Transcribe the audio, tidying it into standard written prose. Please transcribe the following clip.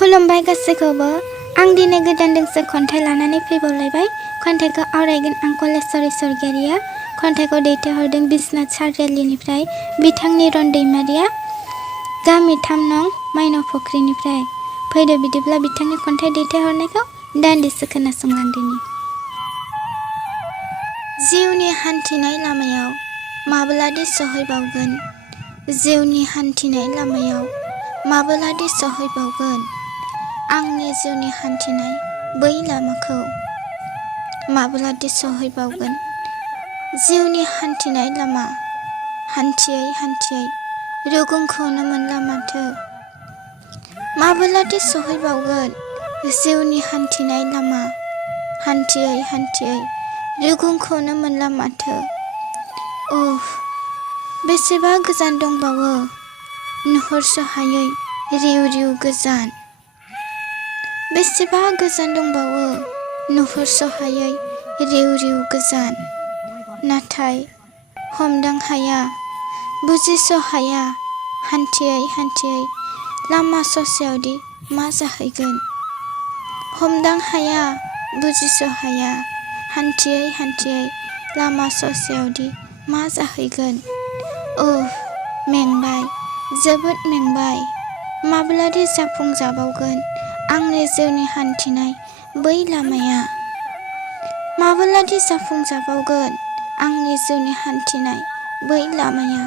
खुलुमबाय गासैखौबो आं दिनै गोदान दोंसे खन्थाइ लानानै फैबावलायबाय। खन्थाइखौ आवरायगोन आं कलेश्वरी स्वर्गियारिया। खन्थाइखौ दैथायहरदों बिस्वनाथ सारियालिनिफ्राय बिथांनि रन दैमारिया गामि 3 नं माइनाव फुख्रिनिफ्राय। फैदो बिदिब्ला बिथांनि खन्थाइ दैथायहरनायखौ दान्दिसे खोनासंलांदिनि। जिउनि हान्थिनाय लामायाव माब्लादि सहैबावगोन, जिउनि हान्थिनाय लामायाव माब्लादि सहैबावगोन, आंनि जिउनि हान्थिनाय बै लामाखौ माब्लादि सहैबावगोन। जिउनि हान्थिनाय लामा हान्थियै हान्थियै रुगुंखौनो मोनला माथो, माब्लादि सहैबावगोन। जिउनि हान्थिनाय लामा हान्थियै हान्थियै रुगुंखौनो मोनला माथो। बेसेबा गोजान दंबावो नुहुरस' हायै रिउ रिउ गोजान। बेसेबा गोजान दंबावो नुहुरस' हायै रिउ रिउ गोजान। नाथाय हमदां हाया बुजिस' हाया हान्थियै हान्थियै लामा ससेयावदि मा जाहैगोन। हमदां हाया बुजिस' हाया हान्थियै हान्थियै लामा ससेयावदि मा जाहैगोन। मेंबाय जोबोद मेंबाय, माब्लादि जाफुंजाबावगोन आंनि जिउनि हान्थिनाय बै लामाया। माब्लादि जाफुंजाबावगोन आंनि जिउनि हान्थिनाय बै लामाया।